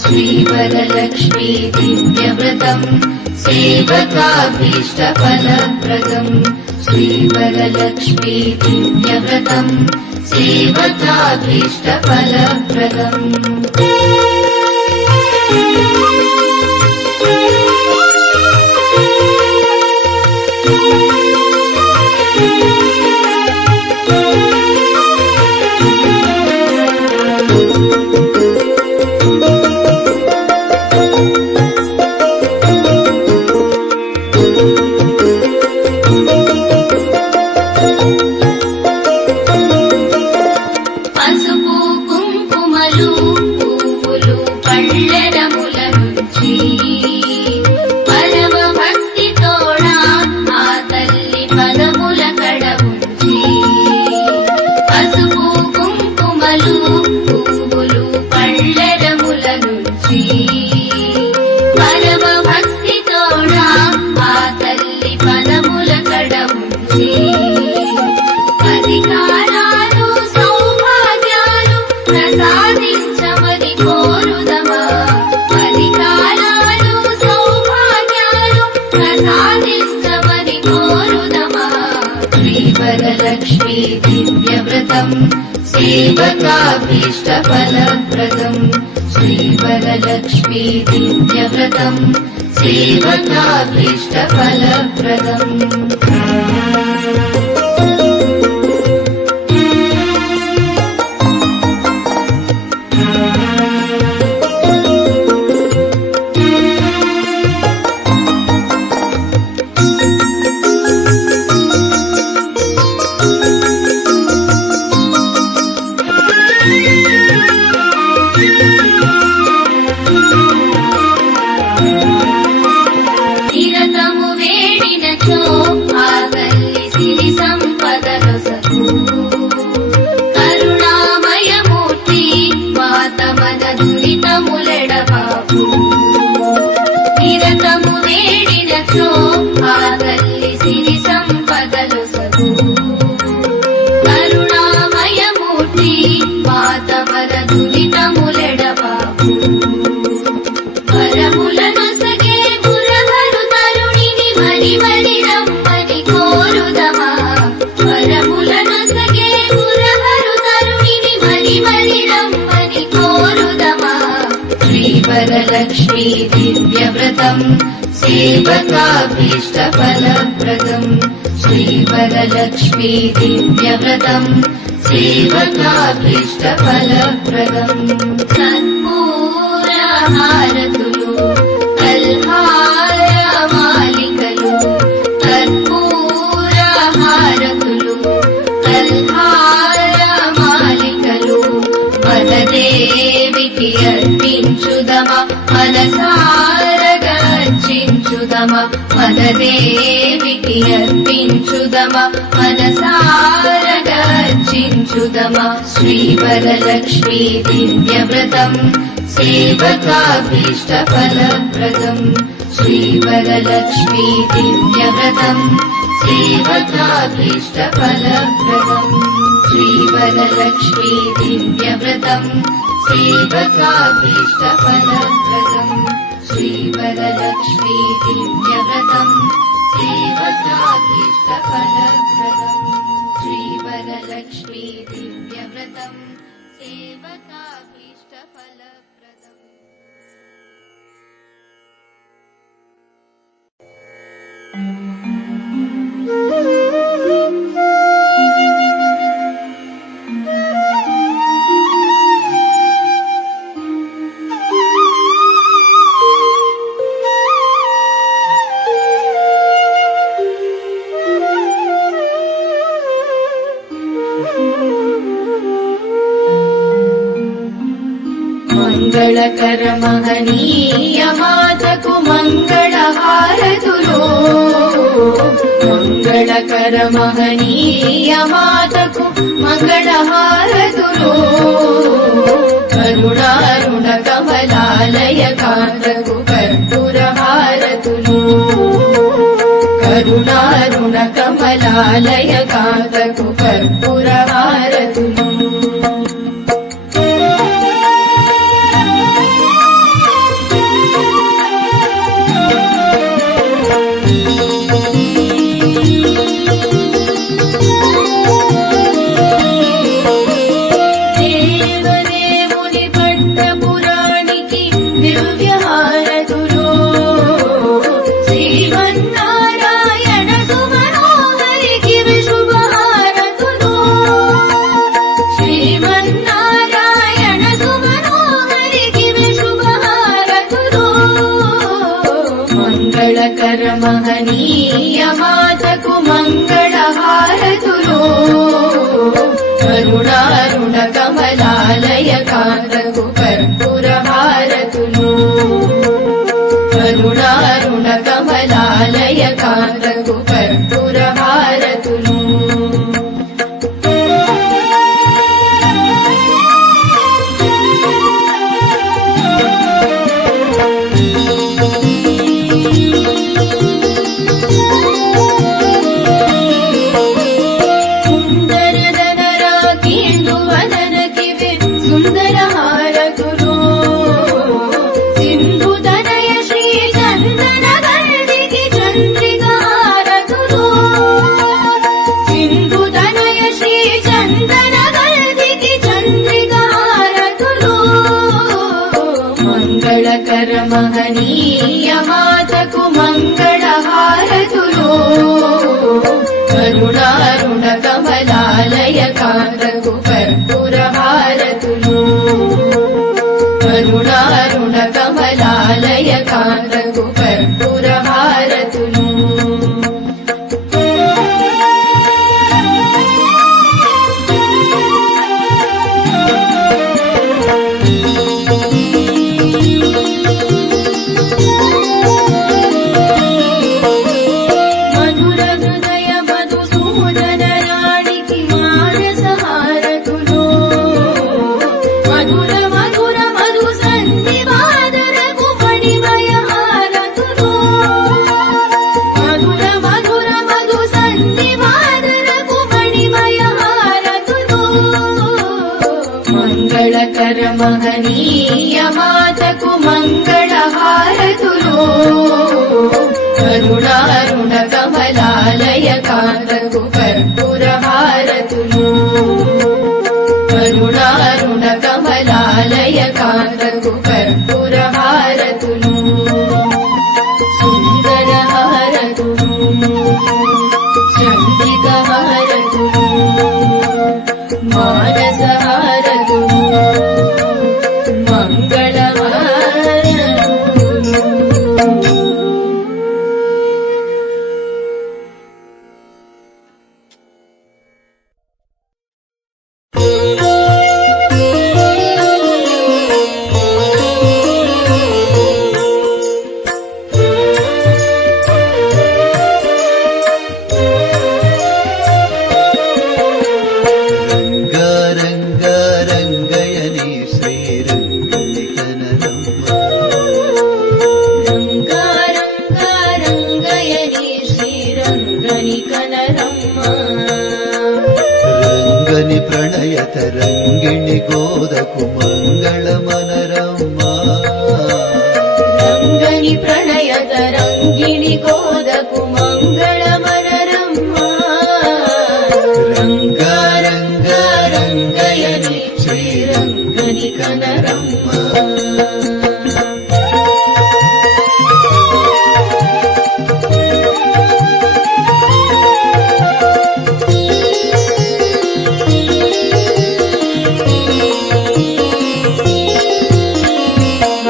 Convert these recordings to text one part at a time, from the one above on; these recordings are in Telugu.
श्रीवरलक्ष्मी दिव्यव्रतम् सेवकाभीष्टफलप्रदम् श्रीवरलक्ष्मी दिव्यव्रतम् सेवकाभीष्टफलप्रदम् श्रीवरलक्ष्मी दिव्यव्रतम् सेवकाभीष्टफलप्रदम् श्रीवरलक्ष्मी दिव्यव्रतम् सेवकाभीष्टफलप्रदम् श्रीवरलक्ष्मी दिव्यव्रतम् सेवकाभीष्टफलप्रदम् श्रीवरलक्ष्मी दिव्यव्रतम् सेवकाभीष्टफलप्रदम् कर्पूरहारतुलु कल्हारमालिकलु कर्पूरहारतुलु कल्हारमालिकलु मनदेविకి అర్పించుదమా మనసారగర్జించుదమా మనదేవికి అర్పించుదమా మనసారగర్జించుదమా శ్రీవరలక్ష్మీ దివ్యవ్రతम् సేవకాభీష్టఫలప్రదम् శ్రీవరలక్ష్మీ దివ్యవ్రతम् సేవకాభీష్టఫలప్రదम् श्रीवरलक्ष्मी दिव्यव्रतम् सेवकाभीष्टफलप्रदम् श्रीवरलक्ष्मी दिव्यव्रतम् सेवकाभीष्टफलप्रदम् श्रीवरलक्ष्मी दिव्यव्रतम् सेवकाभीष्टफलप्रदम् మంగళకర మహనీయ మాతకు మంగళహారతులు మంగళకర మహనీయ మాతకు మంగళహారతులు కరుణారుణ కమలాలయ కాంతకు కర్పూర హారతులు కరుణారుణ కమలాలయ కాంతకు కర్పూర హారతులు మాతకు మంగళ హారతులు కరుణారుణ కమలాలయ కాంతకు కర్పూర హారతులు కరుణారుణ కమలాలయ కాంతకు కర్పూర హారతులు సుందర హారతులు సింధు తనయ శ్రీ చందన గల్దికి చంద్రిక హారతులు సింధు తనయ శ్రీ చందన గల్దికి చంద్రిక హారతులు మంగళకర మహనీయ మాతకు మంగళ హారతులు కరుణారుణ కమలాలయ కాంతకు కర్పూర హారతులు కరుణారుణ కమలాలయ కాంతకు కర్పూర హారతులు మధుర హృదయ మధుసూదన రాణికి మానస హారతులు మధుర మధుర మధు సంధివాదరకు మణిమయ హారతులు మధుర మధుర మధు సంధివాదరకు మణిమయ హారతులు మంగళకర మహనీయ మాతకు మంగళ హారతులు కరుణారుణ కమలాలయ కాంతకు కర్పూర హారతులు కరుణారుణ కమలాలయ కాంతకు కర్పూర హారతులు సుందర హారతులు చంద్రిక హారతులు మానస హారతులు మంగళ హారతులు రంగయని శ్రీరంగని కనరమ్మ రంగారంగారంగయని శ్రీరంగని కనరమ్మ రంగని ప్రణయత రంగిణి గోదకు మంగళ మనరమ్మ రంగని ప్రణయత రంగిణి గోదకు మంగళ మనరమ్మ రంగారంగారంగయని శ్రీరంగని కనరమ్మ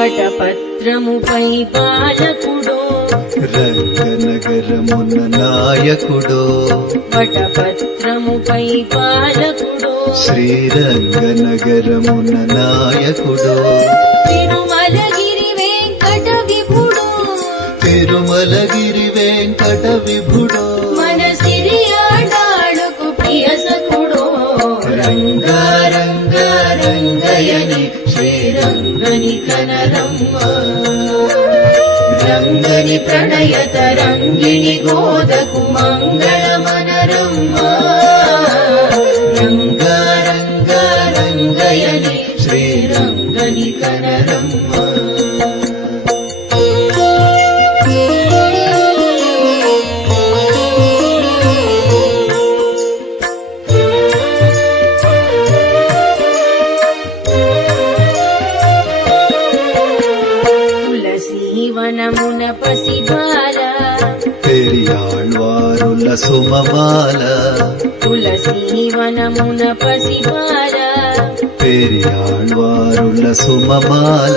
వటపత్రముపై పాలకుడో రంగనగరమున నాయకుడో వటపత్రముపై పాలకుడో శ్రీరంగనగరమున నాయకుడో తిరుమలగిరి వెంకట విభుడో తిరుమలగిరి వెంకట విభుడో మన సిరియాడాడుకు ప్రియ సఖుడో రంగారంగారంగయని శ్రీరంగని కనరమ్మ రంగని ప్రణయత రంగిణి గోదకు మంగళ మనరమ్మ రంగారంగారంగయని శ్రీరంగని కనరమ్మ తులసీవనమున పసిబాల పెరియాళ్వారుల సుమమాల తులసీవనమున పసిబాల పెరియాళ్వారుల సుమమాల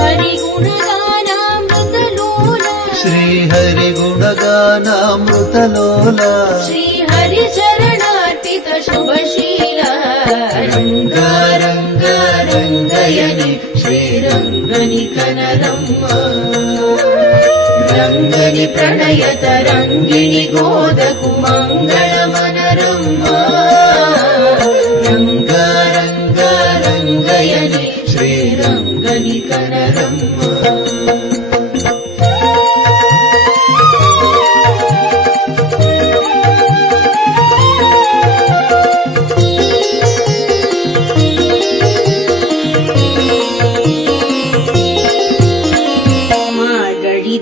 హరిగుణగానామృతలోల శ్రీహరి గుణగా ध्यानामृतलोल श्रीहरिचरणार्पित शुभशील रङ्गारङ्गारङ्गयनि श्रीरङ्गनिकनरम्म रङ्गनि प्रणयतरङ्गिणि गोदकुमङ्गलमनरम्म रङ्गारङ्गारङ्गयनि श्रीरङ्गनिकनरम्म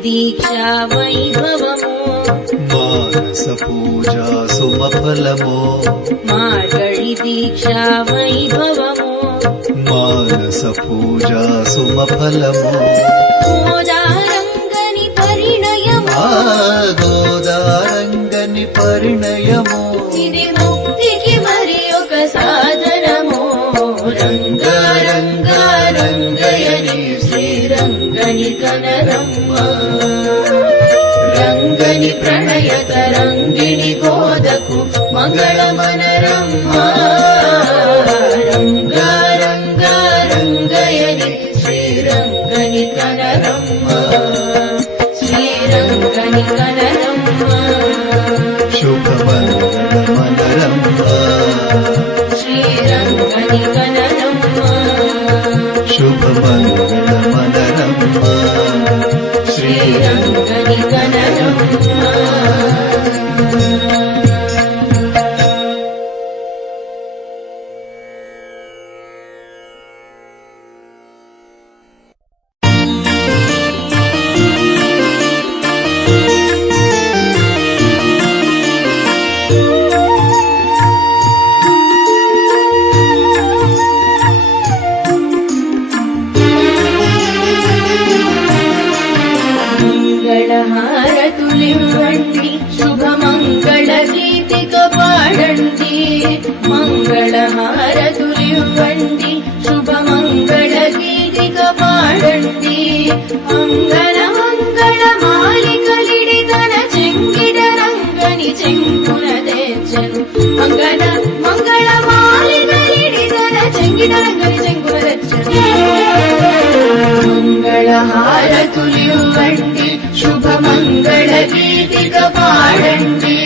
दीक्षा वैभवमो मानस पूजा सुमफलमो मार्गळि दीक्षा वैभवमो मानस पूजा सुमफलमो गोदारङ्गनि परिणयमो गोदारङ्गनि परिणयमो ఇది ముక్తికి మరి ఒక సాధనమో రంగారంగారంగయని శ్రీరంగని కనరమ్మ రంగని ప్రణయతరంగిణి గోదకు మంగళమనరమ్మ రంగారంగారంగయని శ్రీరంగని కనరమ్మ శ్రీరంగని కనరమ్మ शुभमङ्गलमनरम्ब श्रीरङ्गनि कनरम्म शुभमङ्गलमनरम्ब श्रीरङ्गनि कनरम्म మంగళహారతులివ్వండి శుభమంగళ గీతిక పాడండి మంగళహారతులివ్వండి శుభమంగళ గీతిక పాడండి అంగన మంగళ మాలికలిడి తన చెంగిడ రంగని చెంగున తెచ్చను అంగన మంగళ మాలికలిడి తన చెంగిడ రంగని చెంగున తెచ్చను మంగళహారతులివ్వండి శుభమంగళ గీతిక పాడండి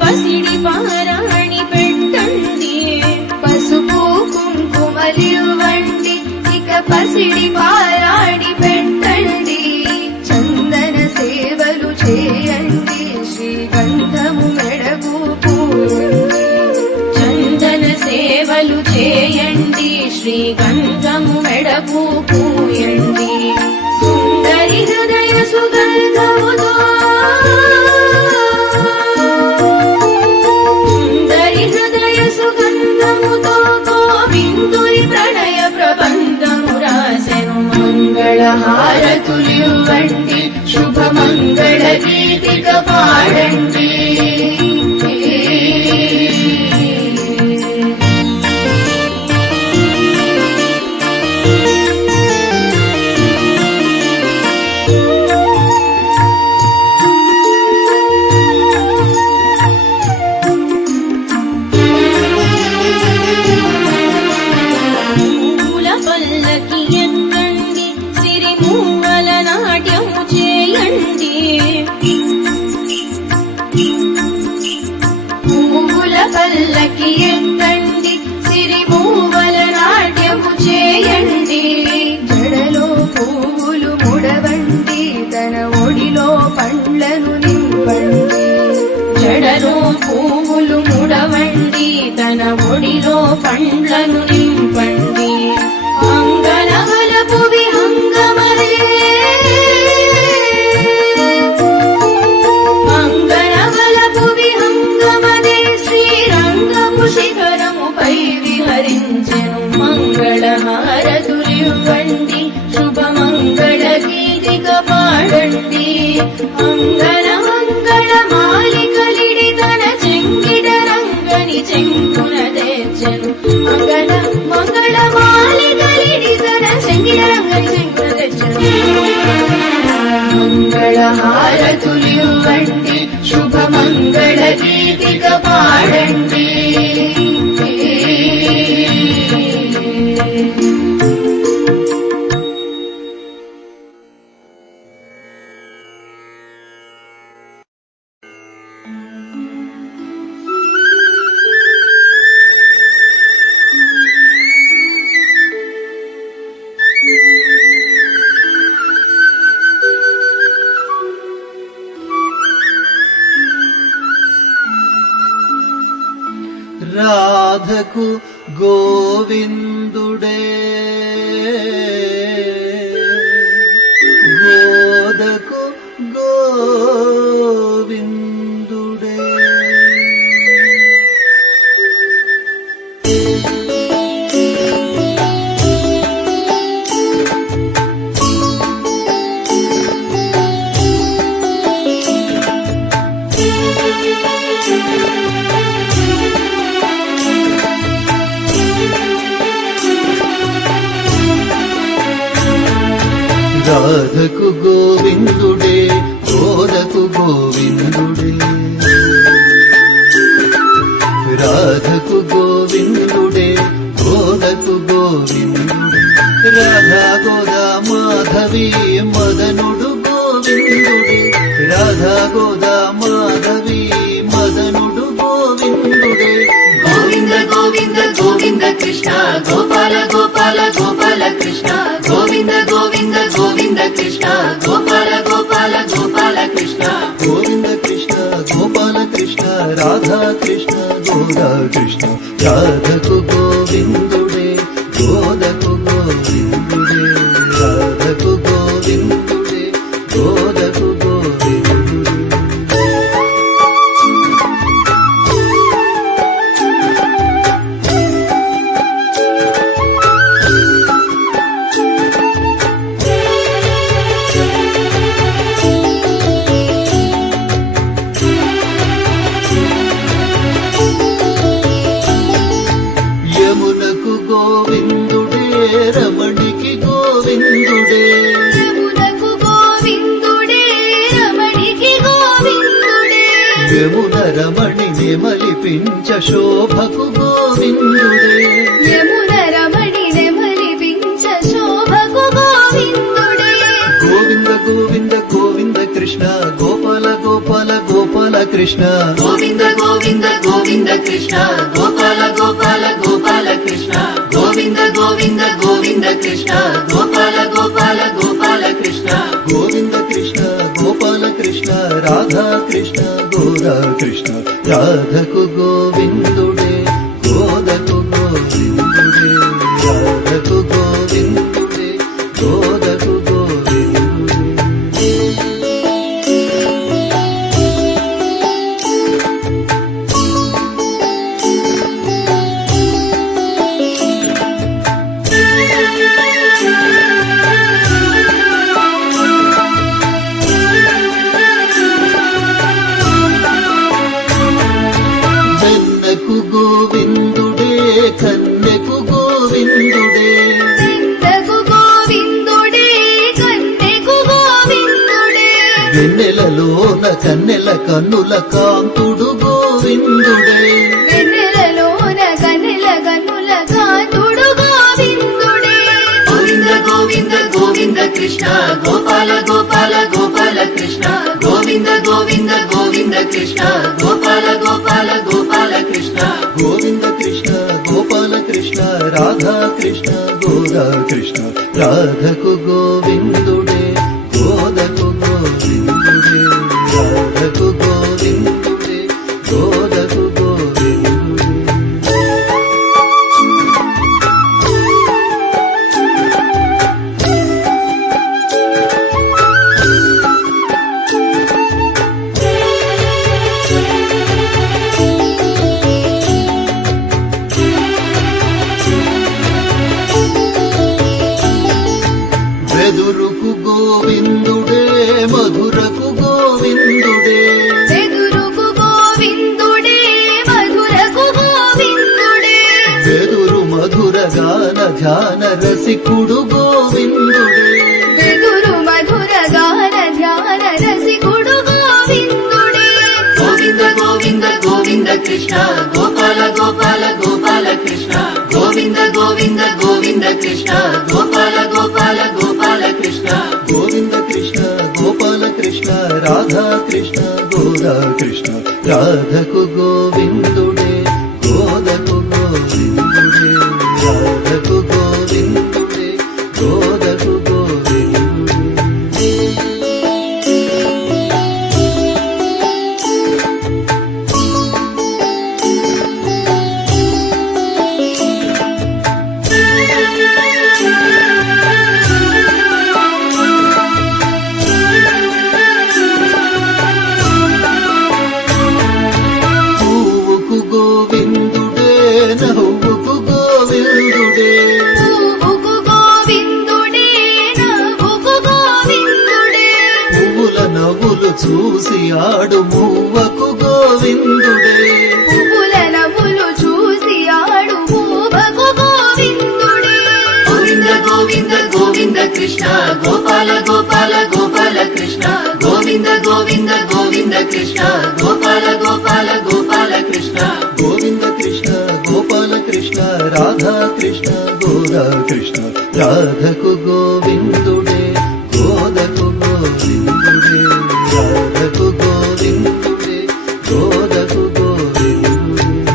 పసిడి పారాణి పెట్టండి పసుపు కుంకుమలివ్వండి ఇక పసిడి పారాణి పెట్టండి చందన సేవలు చేయండి శ్రీగంధము మెడకు పూయండి చందన సేవలు చేయండి శ్రీగంధము మెడకు పూయండి సుందరి హృదయ సుగంధముతో మంగళహారతులివ్వండి శుభమంగళ గీతిక పాడండి పల్లకి ఎత్తండి సిరిమూవల నాట్యము చేయండి పువ్వుల పల్లకి ఎత్తండి సిరిమూవల నాట్యము చేయండి జడలో పువ్వులు ముడవండి తన ఒడిలో పండ్లను నింపండి జడలో పువ్వులు ముడవండి తన ఒడిలో పండ్లను నింపండి అంగనవలపు విహంగమలే అంగనవలపు విహంగమదే చెంగున తెచ్చను మంగళ మంగళ మాలికలిడితన చెంగిన రంగని చెంగున తెచ్చను మంగళ హారతులివ్వండి శుభ మంగళ గీతిక పాడండి రాధకు గోవిందుడే గోదకు గోవిందుడే రాధకు గోవిందుడే గోదకు గోవిందుడే రాధకు గోవిందుడే గోదకు గోవిందుడే రాధా గోదా మాధవి మదనుడు గోవిందుడే రాధా గోదా మాధవి మదనుడు గోవిందుడే గోవింద గోవింద గోవింద కృష్ణ గోపాల గోపాల గోపాల కృష్ణ గోవింద గోవింద గోవింద కృష్ణ గోపాల గోపాల గోపాల కృష్ణ గోవింద కృష్ణ గోపాల కృష్ణ రాధా కృష్ణ గోదా కృష్ణ రాధకు గోవిందుడే గోదకు గోవిందుడే రాధకు గోవిందుడే గోదకు గోవిందుడే యమునకు గోవిందుడే రమణికి గోవిందుడే యమునకు గోవిందుడే రమణికి గోవిందుడే యమున రమణి నెమలిపించ శోభకు గోవిందుడే యమున రమణి నెమలిపించ శోభకు గోవిందుడే గోవింద గోవింద గోవింద కృష్ణ గోపాల గోపాల గోపాల కృష్ణ గోవింద గోవింద గోవింద కృష్ణ గోపాల గోపాల గోపాల కృష్ణ గోవింద గోవింద గోవింద కృష్ణ గోపాల గోపాల గోపాల కృష్ణ గోవింద కృష్ణ గోపాల కృష్ణ రాధా కృష్ణ గోదా కృష్ణ రాధకు గోవిందుడే గోదకు గోవిందుడే రాధకు గోవిందుడే గోదకు గోవిందుడే వెన్నకు గోవిందుడే కన్నెకు గోవిందుడే వెన్నకు గోవిందుడే కన్నెకు గోవిందుడే వెన్నెలలోన కన్నెల కన్నుల కాంతుడు గోవిందుడే వెన్నెలలోన కన్నెల కన్నుల కాంతుడు గోవిందుడే గోవింద గోవింద గోవింద కృష్ణ గోపాల గోపాల గోపాల కృష్ణ గోవింద గోవింద గోవింద కృష్ణ గోపాల గోపాల గోపాల కృష్ణ గోవింద కృష్ణ గోపాల కృష్ణ రాధా కృష్ణ గోదా కృష్ణ రాధకు గోవిందుడే గోదకు గోవిందుడే రాధకు గోవిందుడే గోదకు గోవిందుడే వెదురుకు గోవిందుడే మధురకు గోవిందుడే వెదురుకు గోవిందుడే మధురకు ధ్యాన రసికుడు గోవిందుడే వెదురు మధుర గాన ధ్యాన రసికుడు గోవిందుడే గోవింద గోవింద గోవింద కృష్ణ గోపాల గోపాల గోపాల కృష్ణ గోవింద గోవింద గోవింద కృష్ణ గోపాల గోపాల గోపాల కృష్ణ గోవింద కృష్ణ గోపాల కృష్ణ రాధా కృష్ణ గోరా కృష్ణ రాధకు గోవిందుడే గోదకు గోవిందుడే రాధకు గోవిందుడే గోదకు గోవిందుడే పువ్వుకు గోవిందుడే నవ్వుకు గోవిందుడే పువ్వుకు గోవిందుడే నవ్వుకు గోవిందుడే పువ్వుల నవ్వులు చూసి ఆడు మువ్వకు గోవిందుడే పువ్వుల నవ్వులు చూసి ఆడు పూవకు గోవిందుడే గోవింద గోవింద గోవింద కృష్ణ గోపాల గోపాల గోపాల కృష్ణ గోవింద గోవింద గోవింద కృష్ణ గోపాల గోపాల గోపాల కృష్ణ గోవింద కృష్ణ గోపాల కృష్ణ రాధా కృష్ణ గోరా కృష్ణ రాధకు గోవిందుడే గోదకు గోవిందుడే రాధకు గోవిందుడే గోదకు గోవిందుడే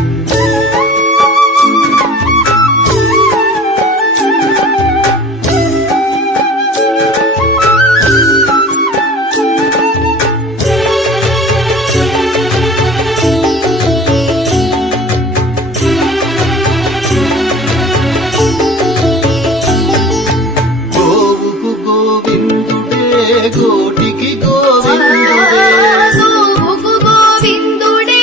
గోవుకు గోవిందుడే గోటికి గోవిందుడే గోవుకు గోవిందుడే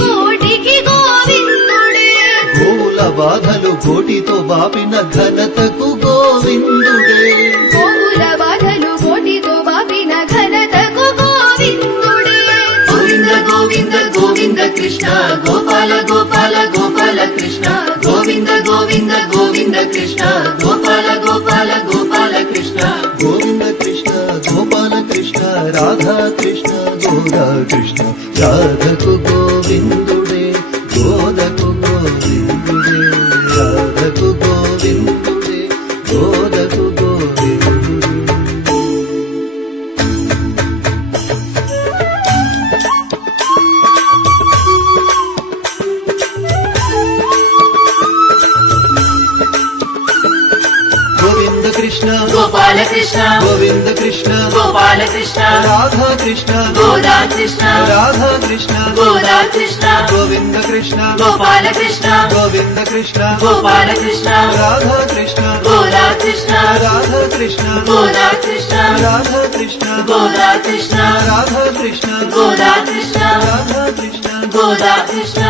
గోటికి గోవిందుడే గోవుల బాధలు గోటితో బాపిన ఘనతకు గోవిందుడే గోవుల బాధలు కోటితో బాపిన ఘనతకు గోవిందుడే గోవింద గోవింద గోవింద కృష్ణ గోపాల గోపాల గోపాల కృష్ణ గోవింద గోవింద గోవింద కృష్ణ గోపాల గోపాల గోపాల కృష్ణ గోవింద కృష్ణ గోపాల కృష్ణ రాధా కృష్ణ గోరా కృష్ణ రాధకు గోవిందుడే గోదకు గోవిందుడే రాధకు గోవిందుడే గోదకు గోవిందుడే గోవింద కృష్ణ గోపాల కృష్ణ గోవింద కృష్ణ గోపాల కృష్ణ రాధా కృష్ణ గోదా కృష్ణ రాధా కృష్ణ గోదా కృష్ణ గోవింద కృష్ణ గోపాల కృష్ణ గోవింద కృష్ణ గోపాల కృష్ణ రాధా కృష్ణ గోదా కృష్ణ రాధా కృష్ణ గోదా కృష్ణ రాధా కృష్ణ గోదా కృష్ణ రాధా కృష్ణ గోదా కృష్ణ రాధా కృష్ణ గోదా కృష్ణ